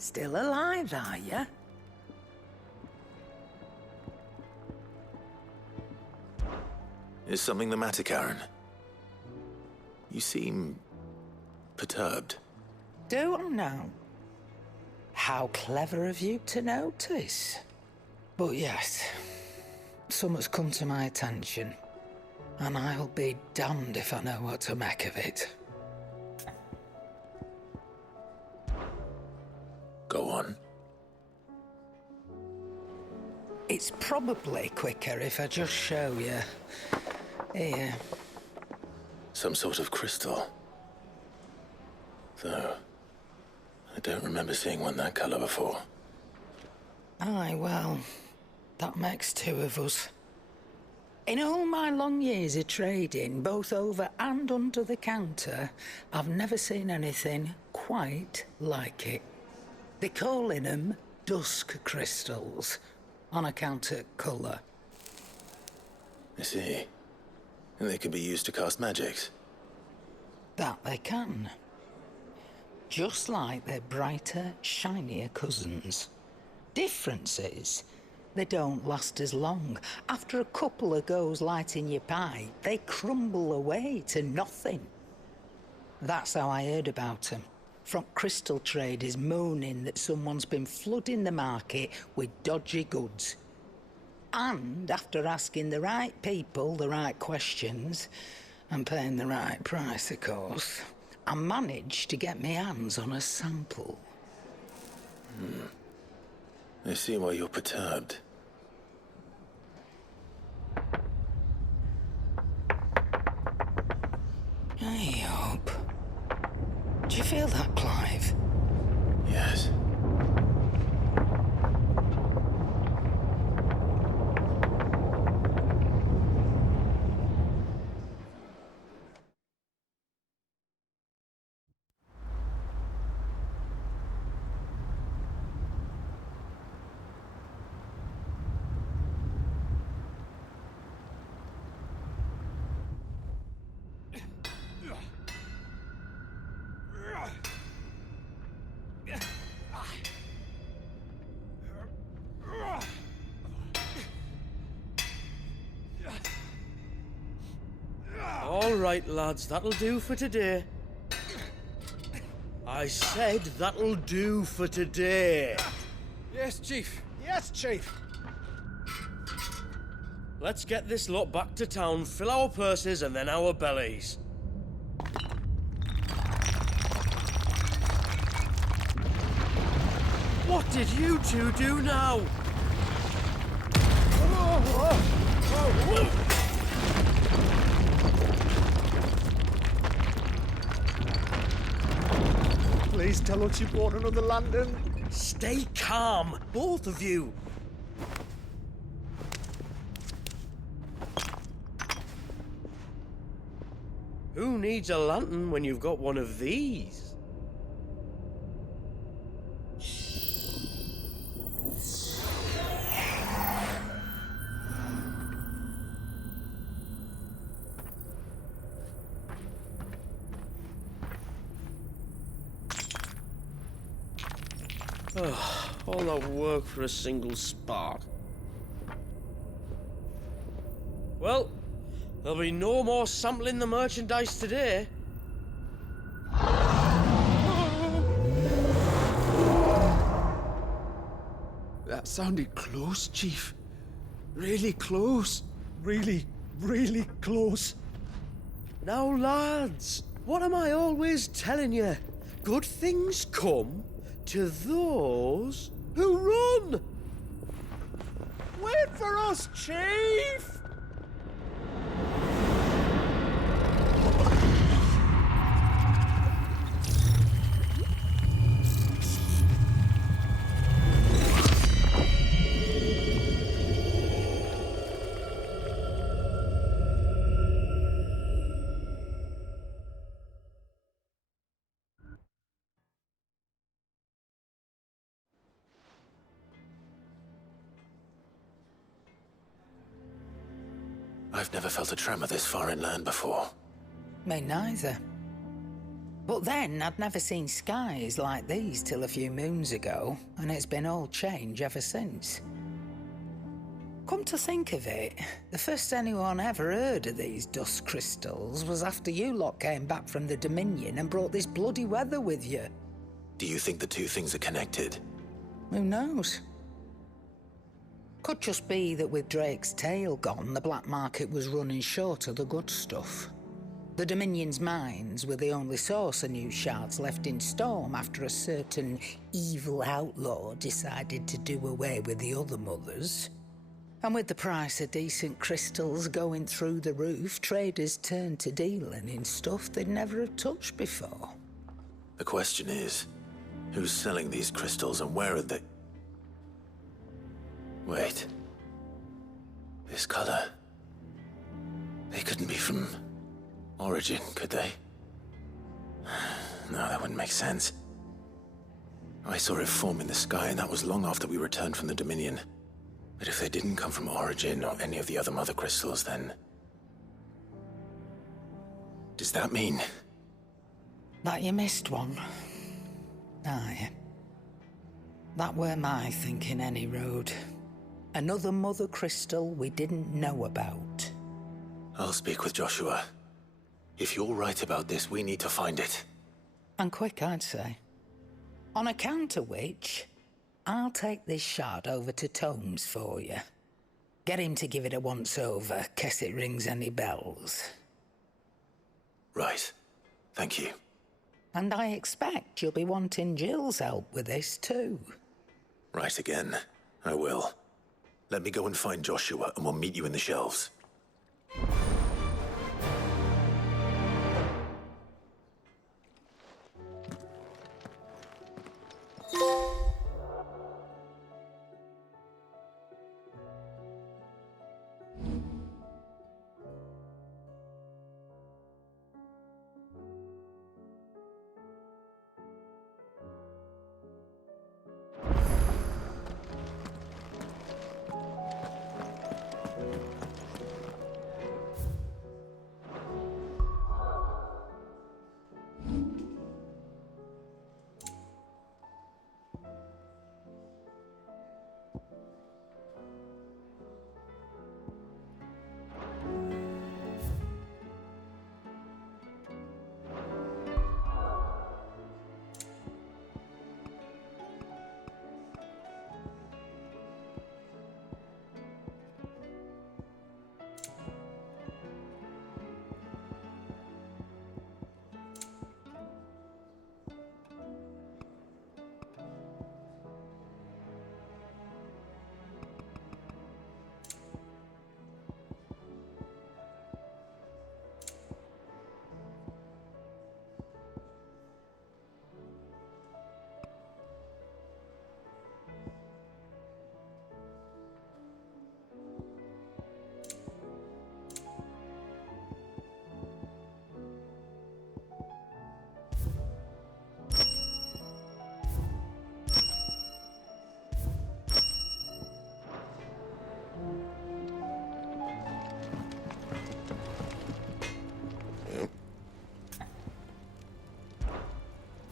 Still alive, are you? Is something the matter, Karen? You seem perturbed. Do I know? How clever of you to notice. But yes, something's come to my attention, and I'll be damned if I know what to make of it. Go on. It's probably quicker if I just show you. Here. Some sort of crystal. Though, I don't remember seeing one that color before. Aye, well, that makes two of us. In all my long years of trading, both over and under the counter, I've never seen anything quite like it. They're calling them dusk crystals, on account of colour. I see. And they can be used to cast magics. That they can. Just like their brighter, shinier cousins. Difference is, they don't last as long. After a couple of goes lighting your pipe, they crumble away to nothing. That's how I heard about them. From crystal traders moaning that someone's been flooding the market with dodgy goods. And after asking the right people the right questions, and paying the right price, of course, I managed to get my hands on a sample. I see why you're perturbed. I hope. Do you feel that, Clive? Yes. All right, lads, that'll do for today. I said that'll do for today. Yes, Chief. Yes, Chief. Let's get this lot back to town, fill our purses and then our bellies. What did you two do now? Please tell us you bought another lantern. Stay calm, both of you. Who needs a lantern when you've got one of these? All that work for a single spark. Well, there'll be no more sampling the merchandise today. That sounded close, Chief. Really close. Really, really close. Now, lads, what am I always telling you? Good things come to those who run! Wait for us, Chief! I've never felt a tremor this far inland before. Me neither. But then I'd never seen skies like these till a few moons ago, and it's been all change ever since. Come to think of it, the first anyone ever heard of these dust crystals was after you lot came back from the Dominion and brought this bloody weather with you. Do you think the two things are connected? Who knows? Could just be that with Drake's tail gone, the black market was running short of the good stuff. The Dominion's mines were the only source of new shards left in Storm after a certain evil outlaw decided to do away with the other mothers. And with the price of decent crystals going through the roof, traders turned to dealing in stuff they'd never have touched before. The question is, who's selling these crystals and where are they? Wait. This color. They couldn't be from Origin, could they? No, that wouldn't make sense. I saw it form in the sky, and that was long after we returned from the Dominion. But if they didn't come from Origin or any of the other mother crystals, then... does that mean... That you missed one? Aye. That were my thinking, any road. Another mother crystal we didn't know about. I'll speak with Joshua. If you're right about this, we need to find it. And quick, I'd say. On account of which, I'll take this shard over to Tomes for you. Get him to give it a once-over, case it rings any bells. Right. Thank you. And I expect you'll be wanting Jill's help with this, too. Right again. I will. Let me go and find Joshua, and we'll meet you in the shelves.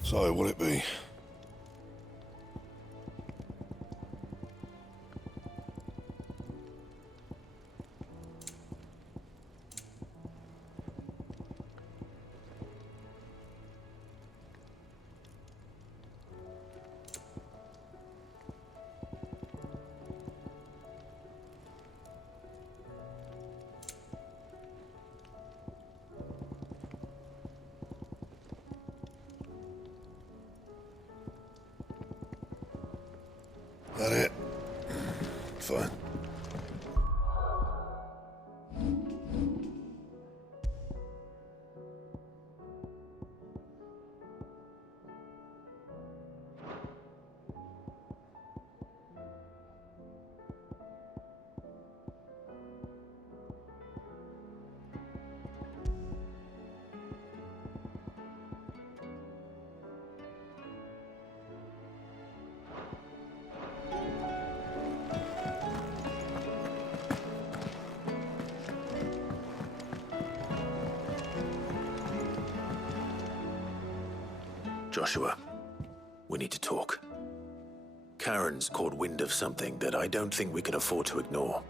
So, what'll it be? That it? Fine. Joshua. We need to talk. Karen's caught wind of something that I don't think we can afford to ignore.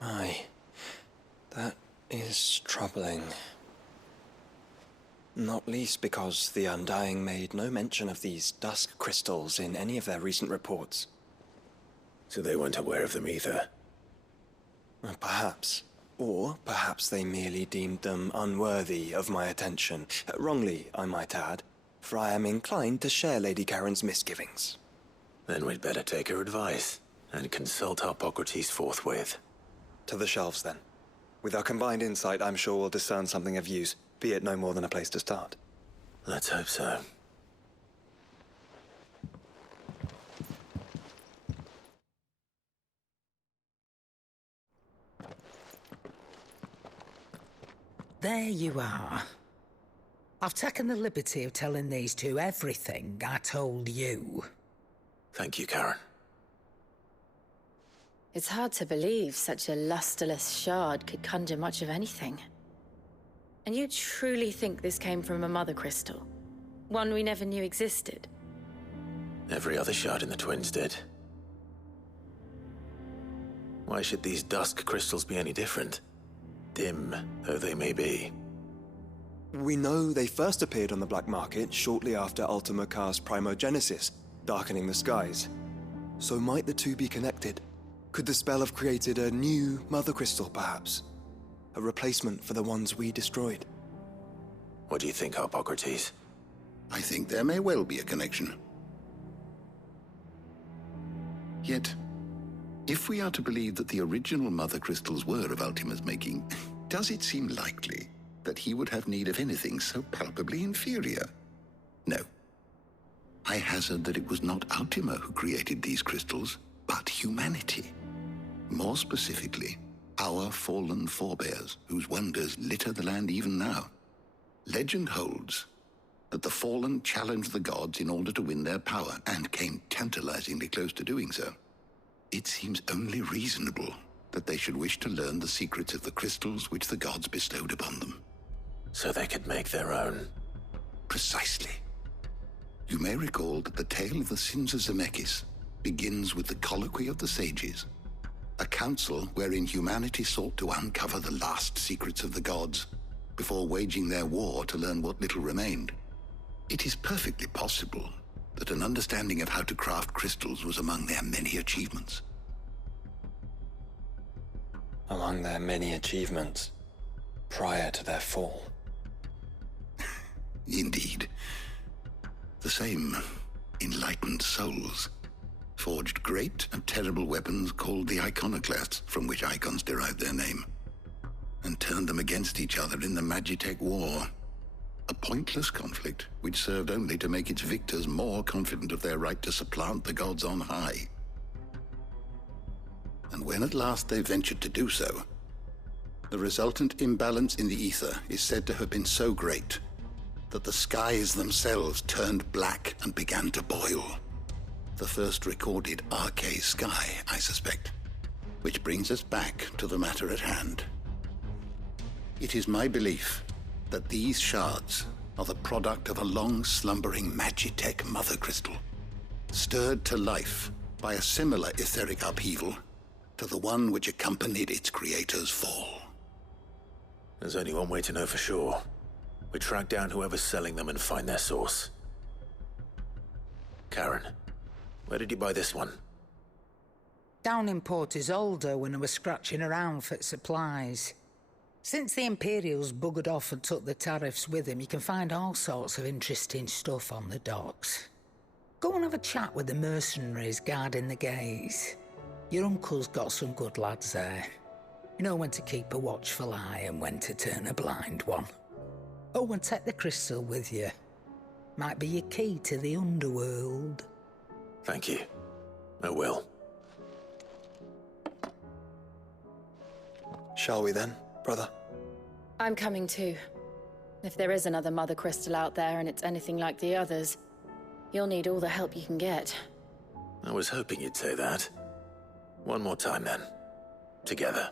Aye. That is troubling. Not least because the Undying made no mention of these dusk crystals in any of their recent reports. So they weren't aware of them either. Perhaps. Or perhaps they merely deemed them unworthy of my attention. Wrongly, I might add, for I am inclined to share Lady Karen's misgivings. Then we'd better take her advice and consult Hippocrates forthwith. To the shelves, then. With our combined insight, I'm sure we'll discern something of use, be it no more than a place to start. Let's hope so. There you are. I've taken the liberty of telling these two everything I told you. Thank you, Karen. It's hard to believe such a lusterless shard could conjure much of anything. And you truly think this came from a mother crystal? One we never knew existed? Every other shard in the Twins did. Why should these dusk crystals be any different? Dim though they may be. We know they first appeared on the black market shortly after Ultima Car's primogenesis, darkening the skies. So might the two be connected? Could the spell have created a new mother crystal, perhaps? A replacement for the ones we destroyed? What do you think, Hippocrates? I think there may well be a connection. Yet, if we are to believe that the original mother crystals were of Ultima's making, does it seem likely that he would have need of anything so palpably inferior? No. I hazard that it was not Ultima who created these crystals, but humanity. More specifically, our fallen forebears, whose wonders litter the land even now. Legend holds that the fallen challenged the gods in order to win their power, and came tantalizingly close to doing so. It seems only reasonable that they should wish to learn the secrets of the crystals which the gods bestowed upon them. So they could make their own. Precisely. You may recall that the tale of the sins of Zemeckis begins with the colloquy of the sages, a council wherein humanity sought to uncover the last secrets of the gods before waging their war to learn what little remained. It is perfectly possible that an understanding of how to craft crystals was among their many achievements. Among their many achievements, prior to their fall. Indeed. The same enlightened souls forged great and terrible weapons called the iconoclasts, from which icons derived their name, and turned them against each other in the Magitech War. A pointless conflict which served only to make its victors more confident of their right to supplant the gods on high. And when at last they ventured to do so, the resultant imbalance in the ether is said to have been so great that the skies themselves turned black and began to boil. The first recorded arcane sky, I suspect. Which brings us back to the matter at hand. It is my belief that these shards are the product of a long-slumbering Magitech mother crystal, stirred to life by a similar etheric upheaval to the one which accompanied its creator's fall. There's only one way to know for sure. We track down whoever's selling them and find their source. Karen, where did you buy this one? Down in Port Isolde when I was scratching around for supplies. Since the Imperials buggered off and took the tariffs with them, you can find all sorts of interesting stuff on the docks. Go and have a chat with the mercenaries guarding the gates. Your uncle's got some good lads there. You know when to keep a watchful eye and when to turn a blind one. Oh, and take the crystal with you. Might be your key to the underworld. Thank you. I will. Shall we then, brother? I'm coming too. If there is another mother crystal out there and it's anything like the others, you'll need all the help you can get. I was hoping you'd say that. One more time then. together.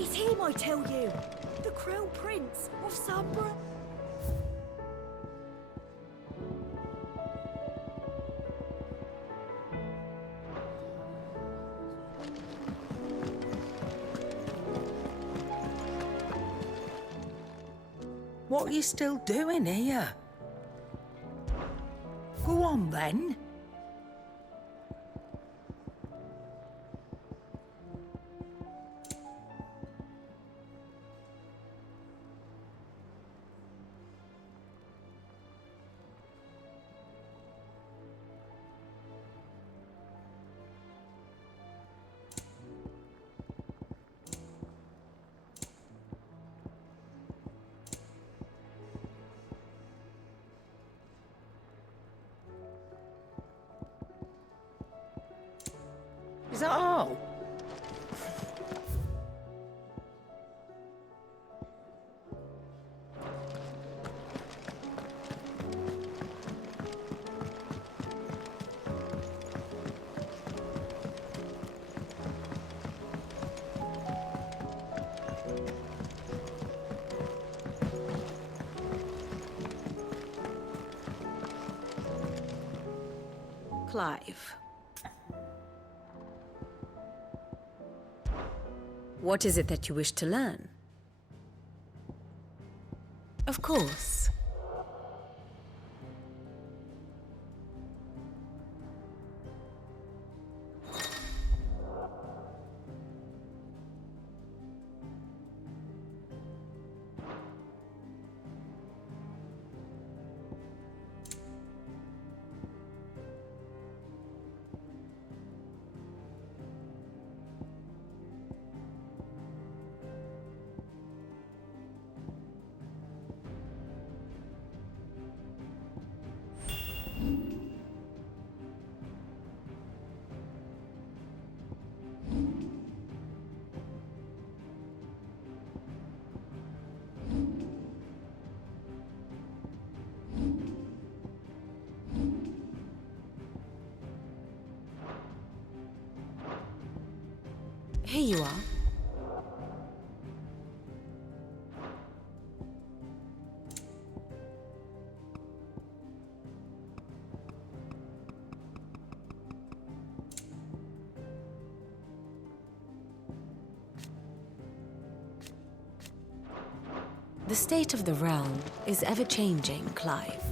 It's him, I tell you! The Crown Prince of Sombra. What are you still doing here? Go on then. Is that all? Clive. What is it that you wish to learn? Of course. Here you are. The state of the realm is ever-changing, Clive.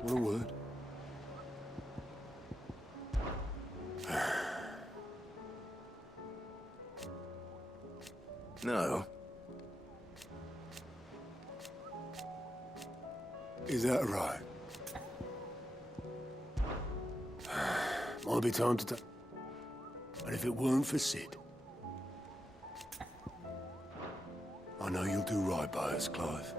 What a word. No. Is that right? Might be time to And if it weren't for Sid, I know you'll do right by us, Clive.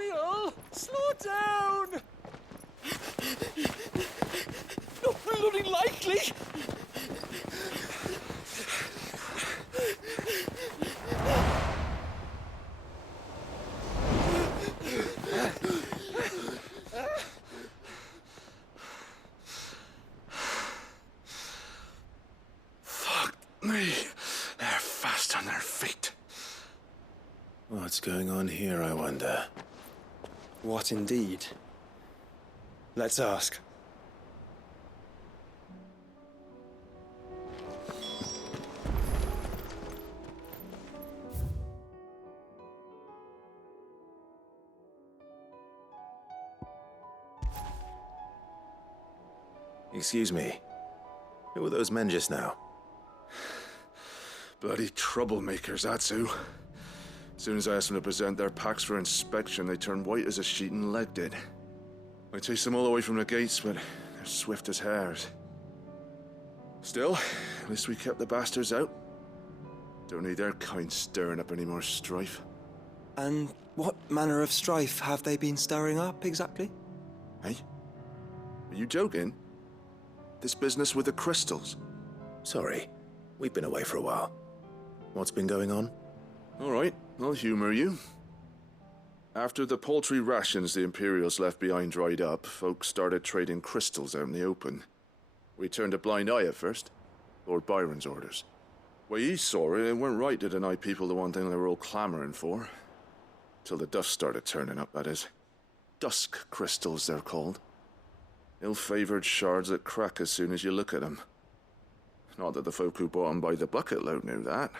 Samuel, slow down! Not bloody likely! Fuck me. They're fast on their feet. What's going on here, I wonder? What indeed? Let's ask. Excuse me. Who were those men just now? Bloody troublemakers, that's who. As soon as I asked them to present their packs for inspection, they turned white as a sheet and legged it. I chased them all away from the gates, but they're swift as hares. Still, at least we kept the bastards out. Don't need their kind stirring up any more strife. And what manner of strife have they been stirring up, exactly? Hey? Are you joking? This business with the crystals? Sorry, we've been away for a while. What's been going on? All right, I'll humor you. After the paltry rations the Imperials left behind dried up, folks started trading crystals out in the open. We turned a blind eye at first. Lord Byron's orders. Way he saw it, it weren't right to deny people the one thing they were all clamoring for. Till the dust started turning up, that is. Dusk crystals, they're called. Ill-favored shards that crack as soon as you look at them. Not that the folk who bought them by the bucket load knew that.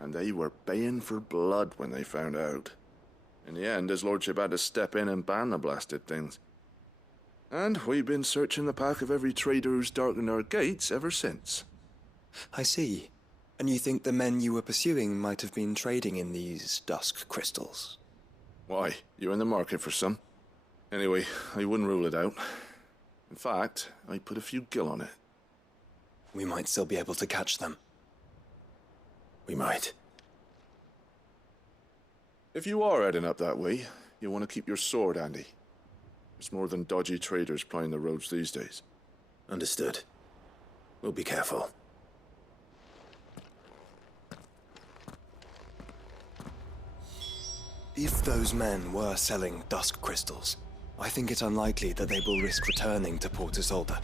And they were baying for blood when they found out. In the end, his lordship had to step in and ban the blasted things. And we've been searching the pack of every trader who's darkened our gates ever since. I see. And you think the men you were pursuing might have been trading in these dusk crystals? Why? You're in the market for some. Anyway, I wouldn't rule it out. In fact, I put a few gil on it. We might still be able to catch them. We might. If you are heading up that way, you'll want to keep your sword handy. There's more than dodgy traders plying the roads these days. Understood. We'll be careful. If those men were selling dusk crystals, I think it's unlikely that they will risk returning to Port Isolde.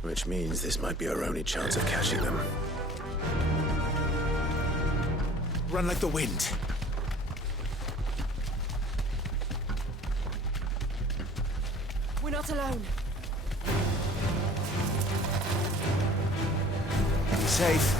Which means this might be our only chance of catching them. Run like the wind. We're not alone. Be safe.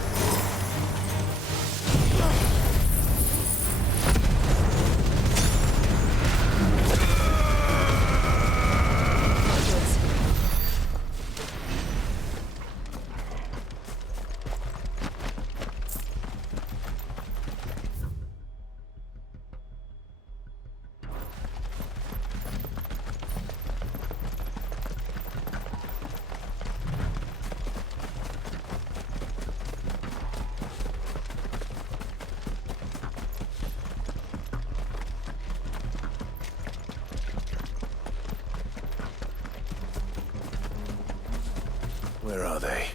Where are they?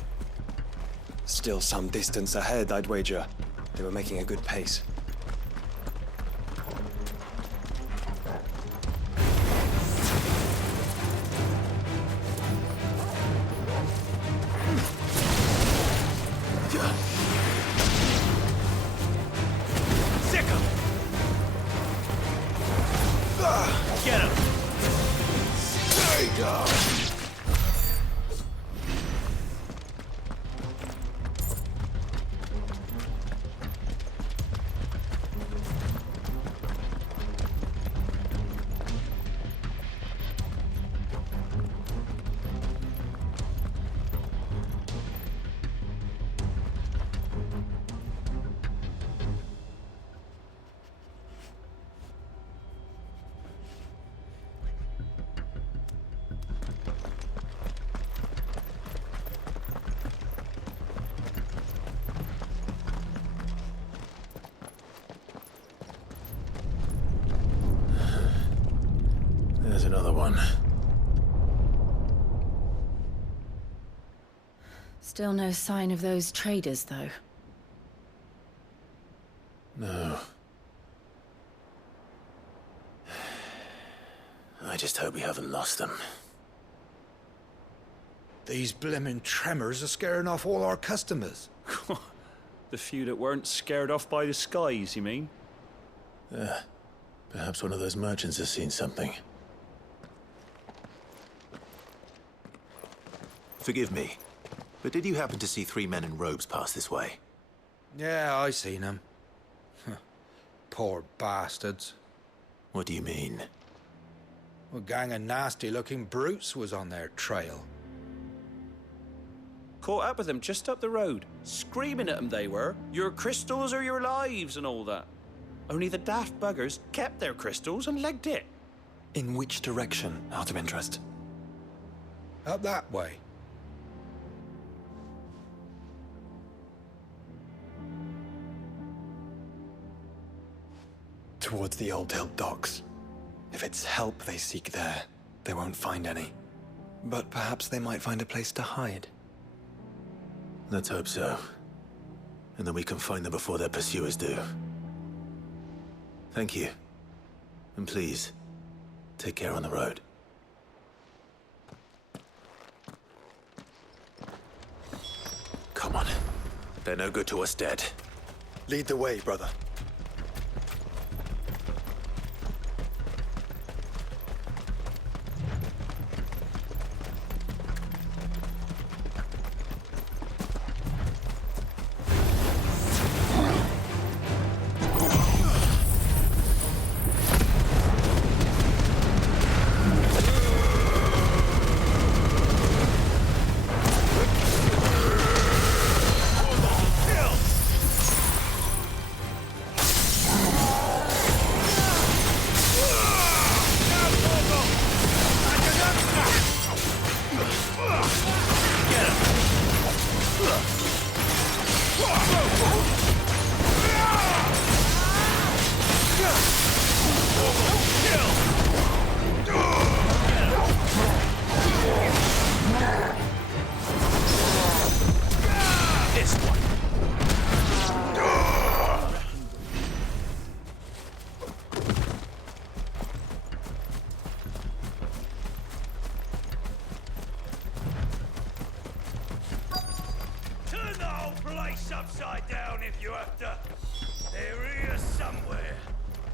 Still some distance ahead, I'd wager. They were making a good pace. Sick 'em! Get him! Stay down! There's another one. Still no sign of those traders, though. No. I just hope we haven't lost them. These blimmin' tremors are scaring off all our customers. The few that weren't scared off by the skies, you mean? Perhaps one of those merchants has seen something. Forgive me, but did you happen to see 3 men in robes pass this way? Yeah, I seen them. Poor bastards. What do you mean? A gang of nasty-looking brutes was on their trail. caught up with them just up the road. Screaming at them they were. Your crystals are your lives and all that. Only the daft buggers kept their crystals and legged it. In which direction, out of interest? Up that way. Towards the Old Hill docks. If it's help they seek there, they won't find any. But perhaps they might find a place to hide. Let's hope so. And then we can find them before their pursuers do. Thank you. And please, take care on the road. Come on. They're no good to us dead. Lead the way, brother.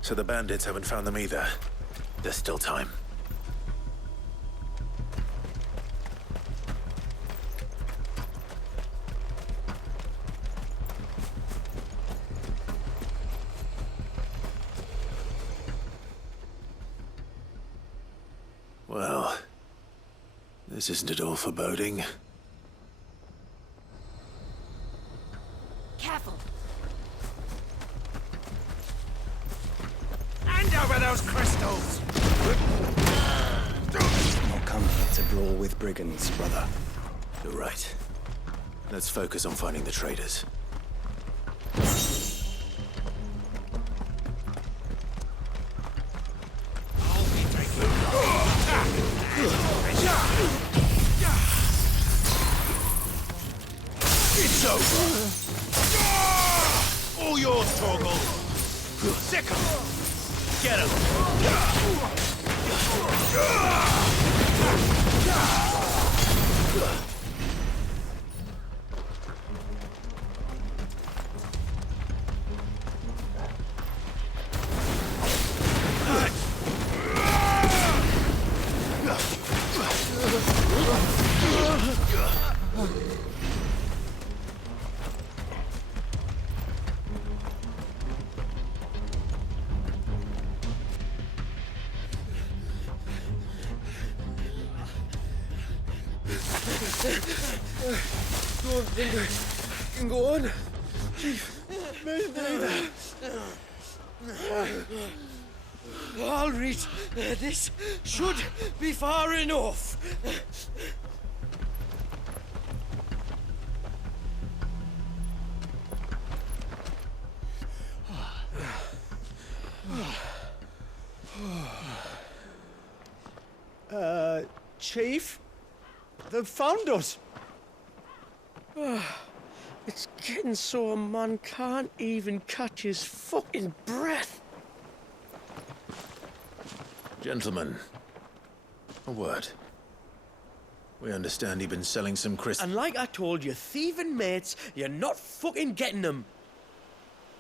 So the bandits haven't found them either. There's still time. Well, this isn't at all foreboding. Careful. Hand over those crystals! Not come here to brawl with brigands, brother. You're right. Let's focus on finding the traitors. It's over! All yours, Torgal! Sick 'em! Get him! Don't think I can go on. Chief, neither. I'll reach. This should be far enough. Chief? They've found us. It's getting so a man can't even catch his fucking breath. Gentlemen, a word. We understand you've been selling some crystals. And like I told your thieving mates, you're not fucking getting them.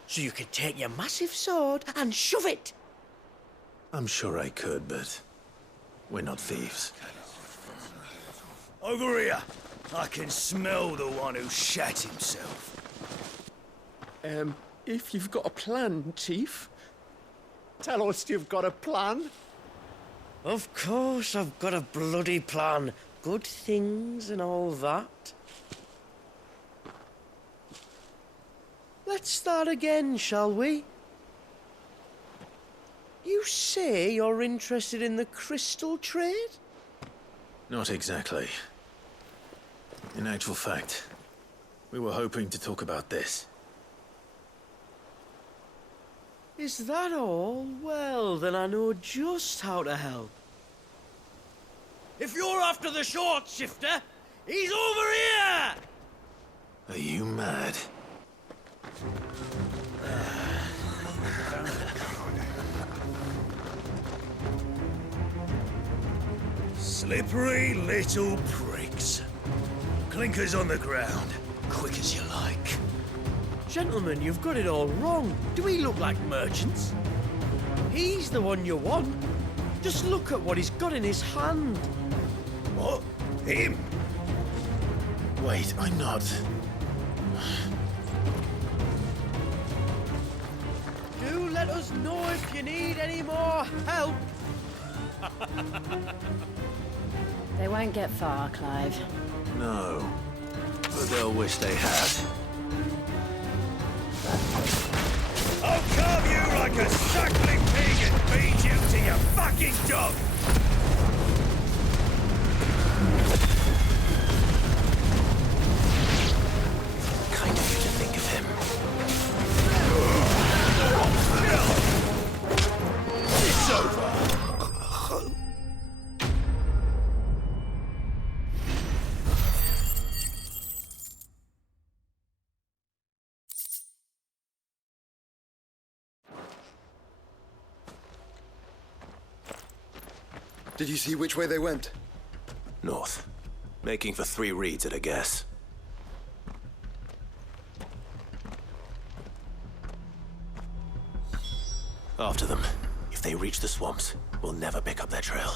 So you can take your massive sword and shove it. I'm sure I could, but we're not thieves. Over here! I can smell the one who shat himself. If you've got a plan, Chief, tell us you've got a plan. Of course I've got a bloody plan. Good things and all that. Let's start again, shall we? You say you're interested in the crystal trade? Not exactly. In actual fact, we were hoping to talk about this. Is that all? Well, then I know just how to help. If you're after the short shifter, he's over here! Are you mad? Slippery little pricks. Clinkers on the ground, quick as you like. Gentlemen, you've got it all wrong. Do we look like merchants? He's the one you want. Just look at what he's got in his hand. What? Him? Wait, I'm not. Do let us know if you need any more help. They won't get far, Clive. No. But they'll wish they had. I'll carve you like a suckling pig and feed you to your fucking dog! Kind of you to think of him. It's over! Did you see which way they went? North. Making for 3 reads at a guess. After them. If they reach the swamps, we'll never pick up their trail.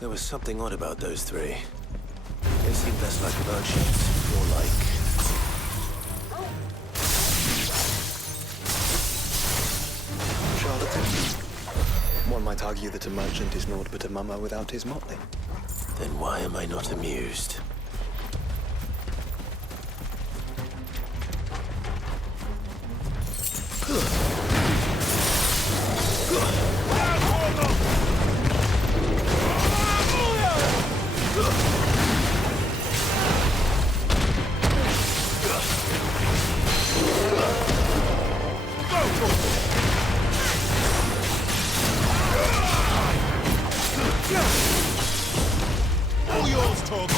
There was something odd about those 3. They seemed less like merchants, more like... charlatans. One might argue that a merchant is naught but a mummer without his motley. Then why am I not amused? All yours, Torg.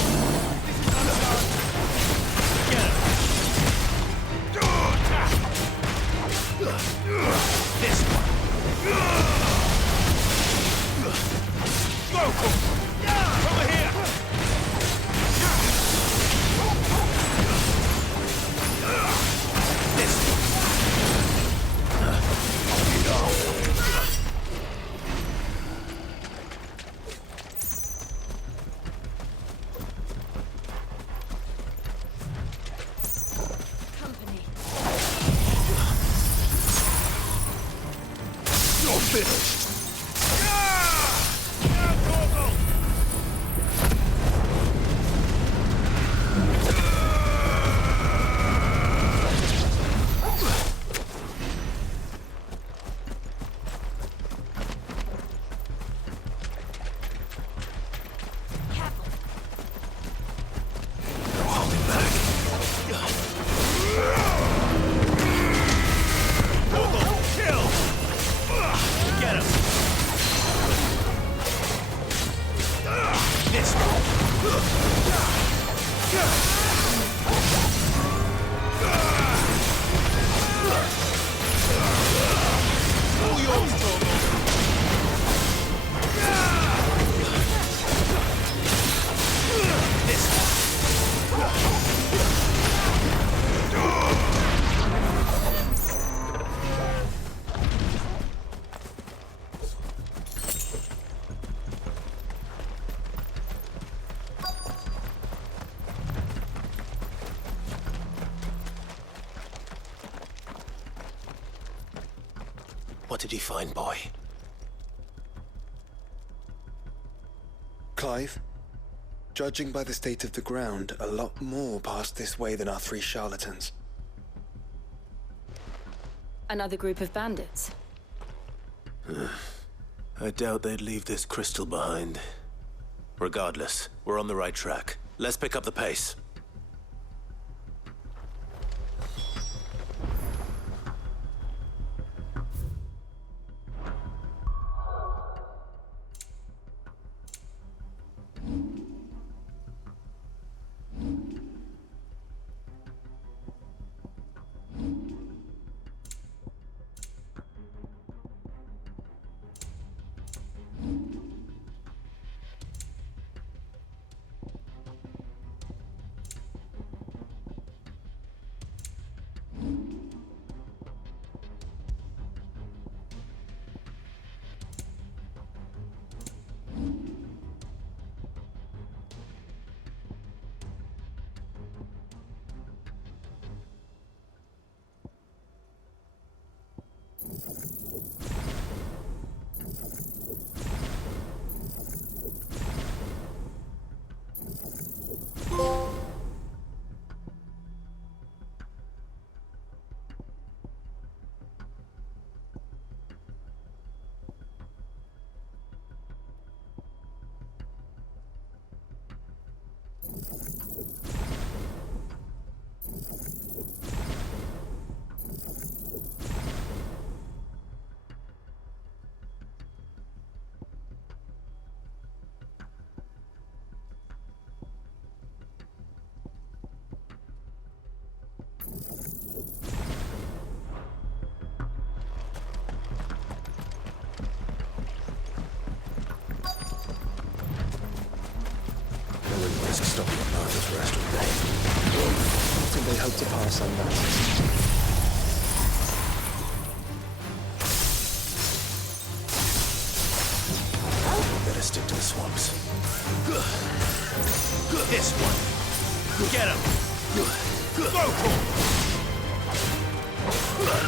This one. Go! Over here! This one. Company. You're finished. Get him! What did you find, boy? Clive, judging by the state of the ground, a lot more passed this way than our 3 charlatans. Another group of bandits? I doubt they'd leave this crystal behind. Regardless, we're on the right track. Let's pick up the pace. Risk stopping at Martha's restaurant day. What did they hope to pass on that? Better stick to the swamps. This one. Get him. Go for it.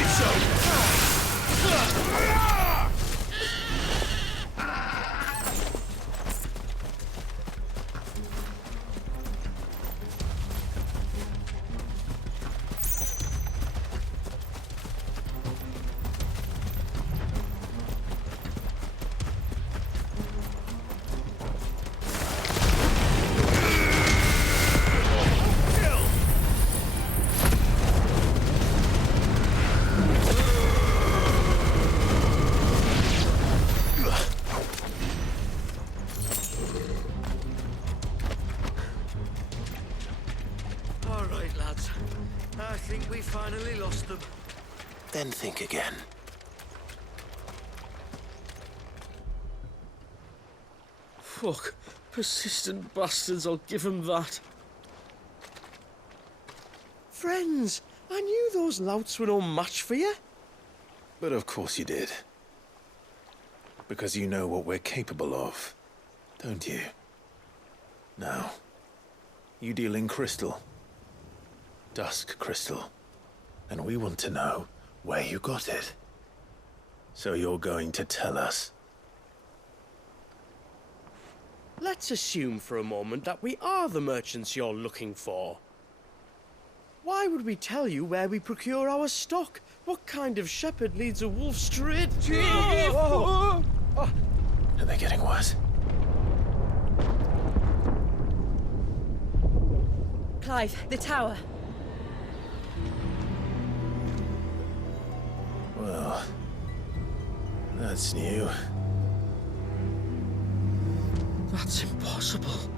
It's over. Finally lost them. Then think again. Fuck. Persistent bastards, I'll give them that. Friends, I knew those louts were no match for you. But of course you did. Because you know what we're capable of, don't you? Now, you deal in crystal. Dusk crystal. And we want to know where you got it. So you're going to tell us. Let's assume for a moment that we are the merchants you're looking for. Why would we tell you where we procure our stock? What kind of shepherd leads a wolf straight to... Are they getting worse? Clive, the tower. Well, that's new. That's impossible.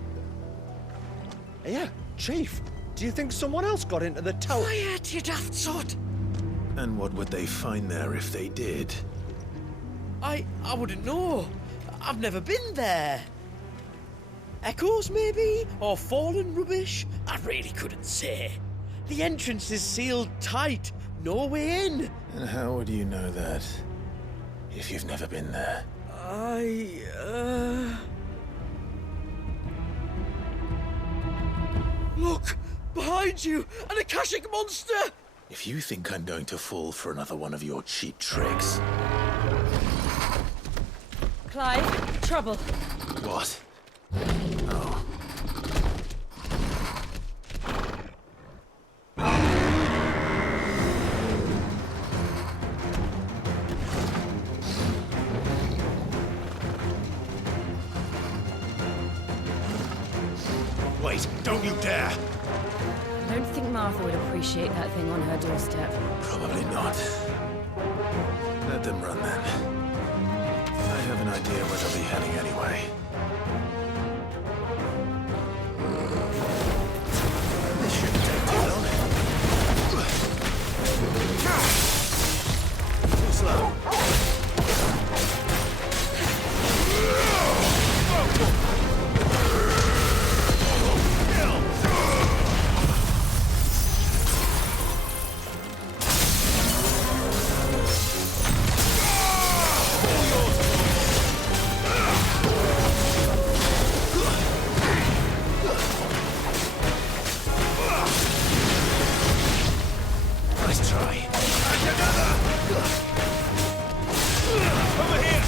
Yeah, Chief. Do you think someone else got into the tower? Quiet, you daft sot! And what would they find there if they did? I wouldn't know. I've never been there. Echoes, maybe? Or fallen rubbish? I really couldn't say. The entrance is sealed tight. No way in. And how would you know that, if you've never been there? Look! Behind you! An Akashic monster! If you think I'm going to fall for another one of your cheap tricks... Clive, trouble. What? Oh. Wait, don't you dare! I don't think Martha would appreciate that thing on her doorstep. Probably not. Let them run then. I have an idea where they'll be heading anyway. This shouldn't take too long. Too slow. Nice try. Over here!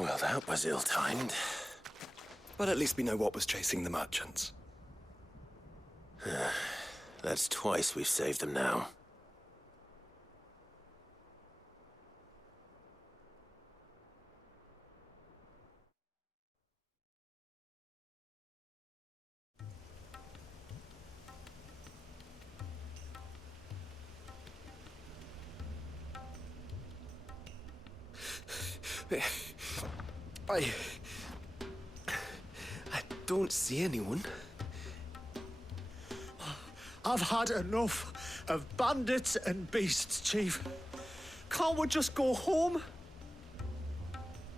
Well, that was ill-timed. But at least we know what was chasing the merchants. That's twice we've saved them now. I don't see anyone. I've had enough of bandits and beasts, Chief. Can't we just go home?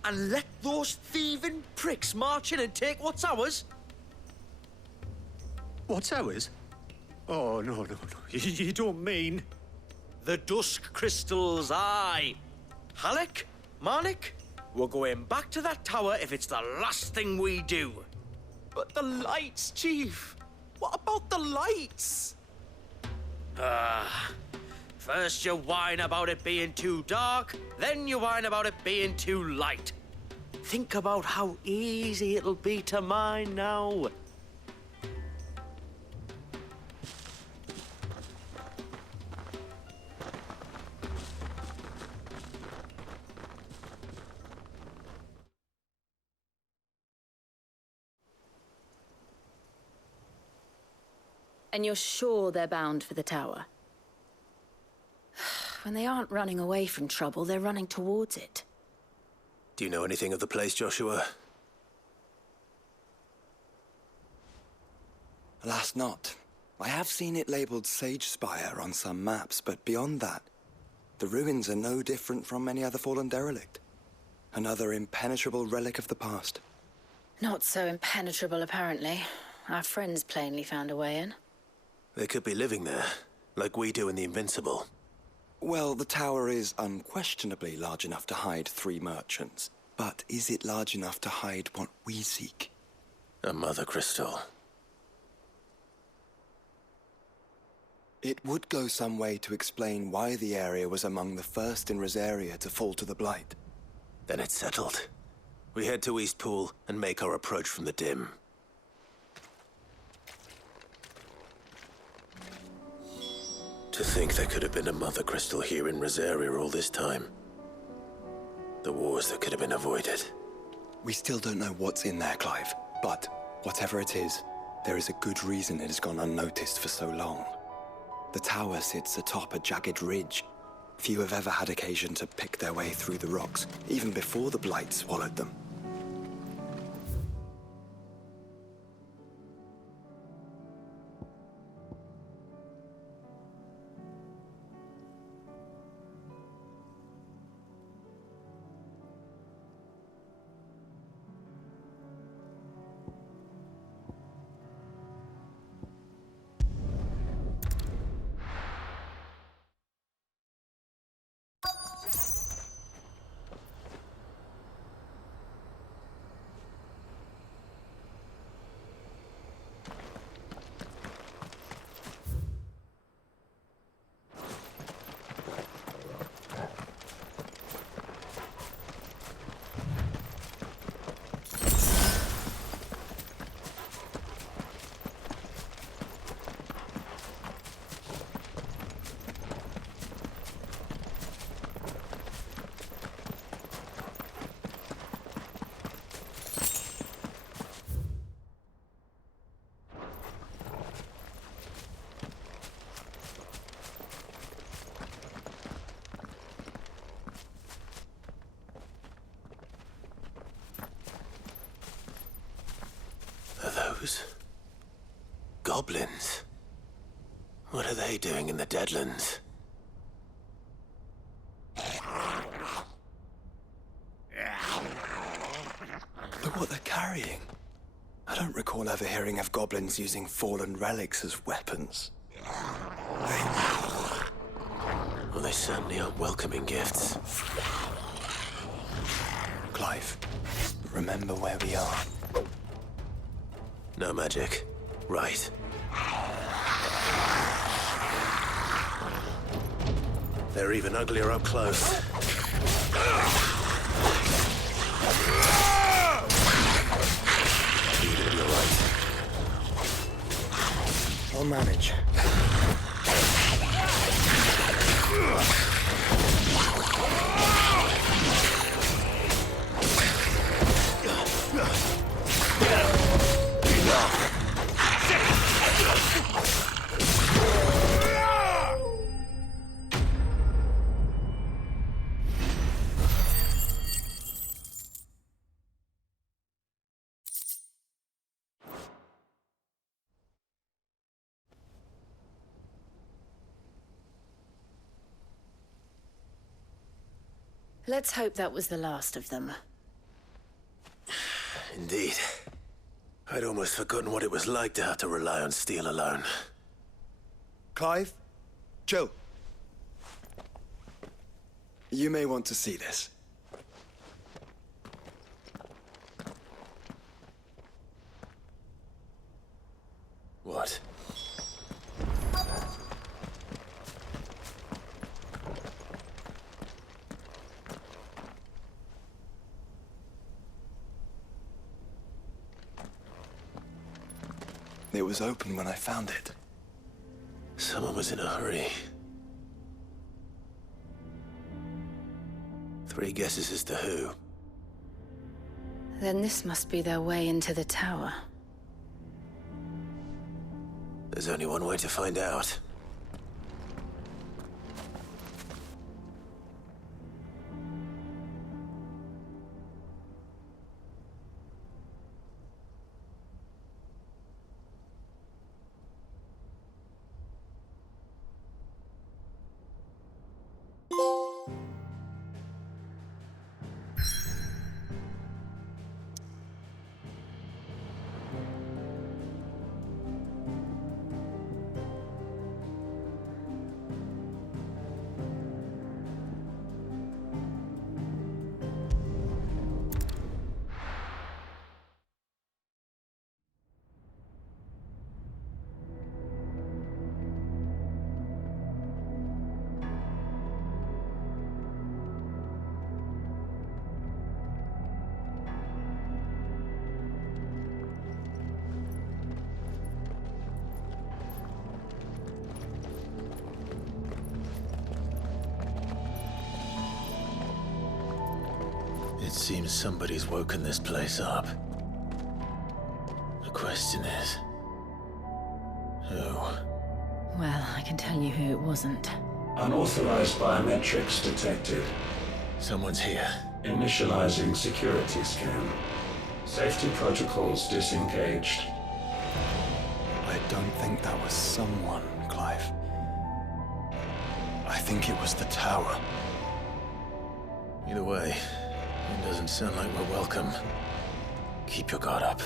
And let those thieving pricks march in and take what's ours? What's ours? Oh, no. You don't mean... The dusk crystals, aye. Halleck, Marnik, we're going back to that tower if it's the last thing we do. But the lights, Chief. What about the lights? First you whine about it being too dark, then you whine about it being too light. Think about how easy it'll be to mine now. And you're sure they're bound for the tower? When they aren't running away from trouble, they're running towards it. Do you know anything of the place, Joshua? Alas, not. I have seen it labelled Sage Spire on some maps, but beyond that, the ruins are no different from any other fallen derelict. Another impenetrable relic of the past. Not so impenetrable, apparently. Our friends plainly found a way in. They could be living there, like we do in the Invincible. Well, the tower is unquestionably large enough to hide 3 merchants. But is it large enough to hide what we seek? A mother crystal. It would go some way to explain why the area was among the first in Rosaria to fall to the Blight. Then it's settled. We head to Eastpool and make our approach from the dim. To think there could have been a Mother Crystal here in Rosaria all this time. The wars that could have been avoided. We still don't know what's in there, Clive. But, whatever it is, there is a good reason it has gone unnoticed for so long. The tower sits atop a jagged ridge. Few have ever had occasion to pick their way through the rocks, even before the Blight swallowed them. Those goblins. What are they doing in the Deadlands? Look what they're carrying. I don't recall ever hearing of goblins using fallen relics as weapons. Well, they certainly aren't welcoming gifts. Clive, remember where we are. No magic. Right. They're even uglier up close. You're gonna be all right. I'll manage. Let's hope that was the last of them. Indeed. I'd almost forgotten what it was like to have to rely on steel alone. Clive? Joe? You may want to see this. What? It was open when I found it. Someone was in a hurry. 3 guesses as to who. Then this must be their way into the tower. There's only one way to find out. seems somebody's woken this place up. The question is... who? Well, I can tell you who it wasn't. Unauthorized biometrics detected. Someone's here. Initializing security scan. Safety protocols disengaged. I don't think that was someone, Clive. I think it was the tower. Either way, it doesn't sound like we're welcome. Keep your guard up.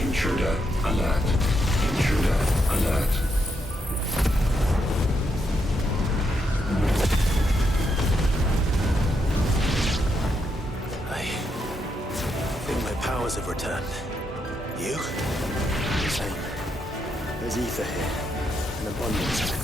Intruder alert. Intruder alert. I think my powers have returned. You? Same. There's ether here. An abundance of it.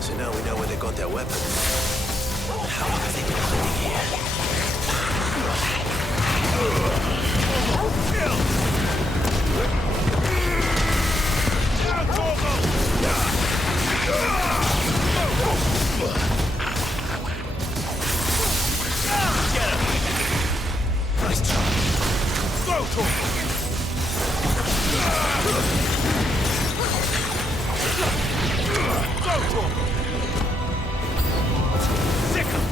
So now we know where they got their weapons. How long have they been hiding here? Get him! Nice job. Go, Torgal! Go, Torgal! Sick him!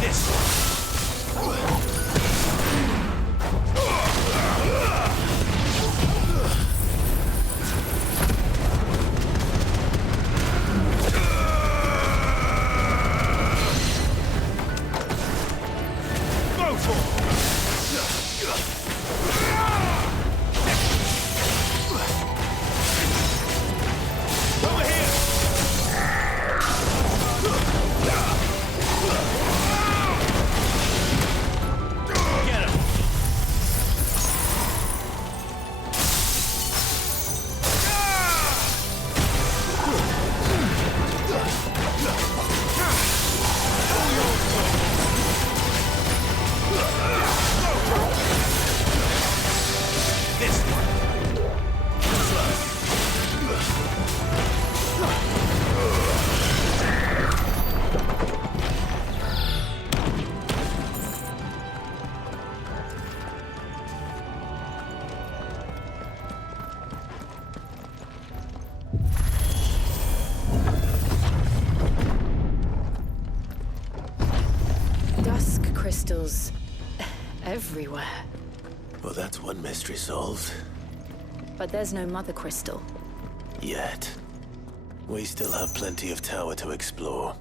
This one! Go, Torgal! Over here! crystals everywhere. Well, that's one mystery solved. But there's no mother crystal. Yet. We still have plenty of tower to explore.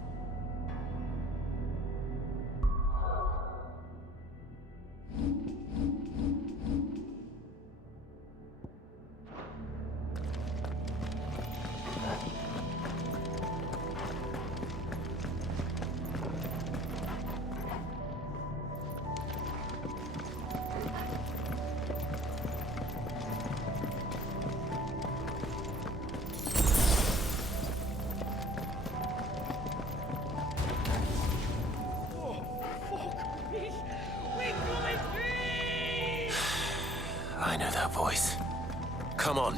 I know that voice. Come on.